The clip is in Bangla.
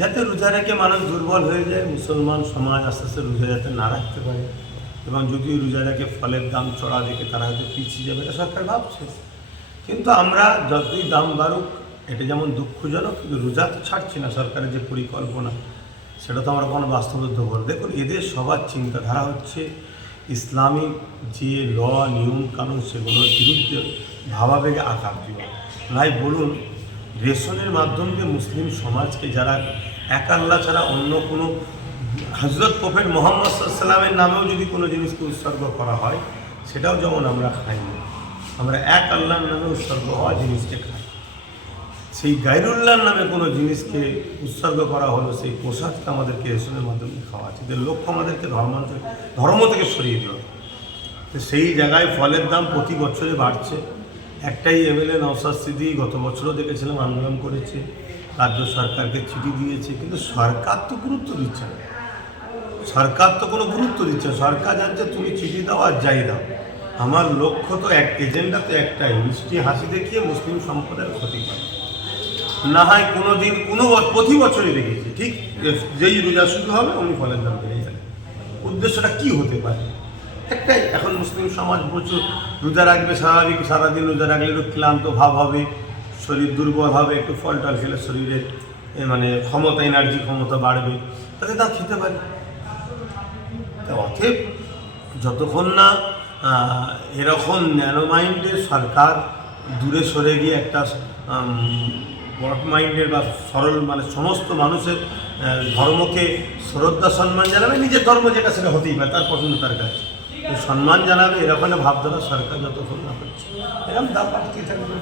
যাতে রোজা রেখে মানুষ দুর্বল হয়ে যায়, মুসলমান সমাজ আস্তে আস্তে রোজা যাতে না রাখতে পারে, এবং যদিও রোজা রেখে ফলের দাম চড়া দেখে তারা হয়তো পিছিয়ে যাবে, এটা সরকার ভাবছে। কিন্তু আমরা যতই দাম বাড়ুক, এটা যেমন দুঃখজনক, কিন্তু রোজা তো ছাড়ছি না। সরকারের যে পরিকল্পনা সেটা তো আমরা কোনো বাস্তবতা বল। দেখুন, এদের সবার চিন্তাধারা হচ্ছে ইসলামিক যে ল নিয়ম কানুন সেগুলোর বিরুদ্ধে ভাবাবেগে আঘাত দেওয়া। ভাই বলুন, রেশনের মাধ্যমে মুসলিম সমাজকে যারা এক আল্লাহ ছাড়া অন্য কোনো হযরত প্রফেট মুহাম্মদ সাল্লাল্লাহু আলাইহি ওয়াসাল্লামের নামেও যদি কোনো জিনিসকে উৎসর্গ করা হয়, সেটাও যেমন আমরা খাই না। আমরা এক আল্লাহর নামে উৎসর্গ হওয়া জিনিসকে খাই। সেই গায়রুল্লাহর নামে কোনো জিনিসকে উৎসর্গ করা হলো, সেই পোশাকটা আমাদেরকে রেশনের মাধ্যমে খাওয়া আছে। এদের লক্ষ্য আমাদেরকে ধর্ম থেকে সরিয়ে দেওয়া। তো সেই জায়গায় ফলের দাম প্রতি বছরে বাড়ছে। একটাই এমএলএ নওশাদ সিদ্দিকী গত বছরও দেখেছিলাম আন্দোলন করেছে, রাজ্য সরকারকে চিঠি দিয়েছে, কিন্তু সরকার তো গুরুত্ব দিচ্ছে না। সরকার তো কোনো গুরুত্ব দিচ্ছে না। সরকার জানছে তুমি চিঠি দাও আর যাই দাও, আমার লক্ষ্য তো এজেন্ডা তো একটাই, মিষ্টি হাসি দেখিয়ে মুসলিম সম্প্রদায়ের ক্ষতি করা। না হয় কোনো দিন প্রতি বছরই দেখেছি, ঠিক যেই রোজা শুরু হবে অমনি ফলের দাম বেড়ে যাবে। উদ্দেশ্যটা কী হতে পারে? একটাই, এখন মুসলিম সমাজ প্রচুর রোজা রাখবে, স্বাভাবিক সারাদিন রোজা রাখলে একটু ক্লান্ত ভাব হবে, শরীর দুর্বল হবে, একটু ফল টল খেলে শরীরে মানে ক্ষমতা, এনার্জি ক্ষমতা বাড়বে, তাতে তা খেতে পারে। তা অতএব যতক্ষণ না এরকম ন্যানো মাইন্ডের সরকার দূরে সরে গিয়ে একটা ব্রড মাইন্ডের বা সরল মানে সমস্ত মানুষের ধর্মকে শ্রদ্ধা সম্মান জানাবে, নিজের ধর্ম যেটা সেটা হতেই পারে, তার পছন্দ তার কাছে সম্মান জানাবে, এরকম ভাবধারা সরকার যতক্ষণ না করছে, এরকম দাম বাড়তেই থাকবে।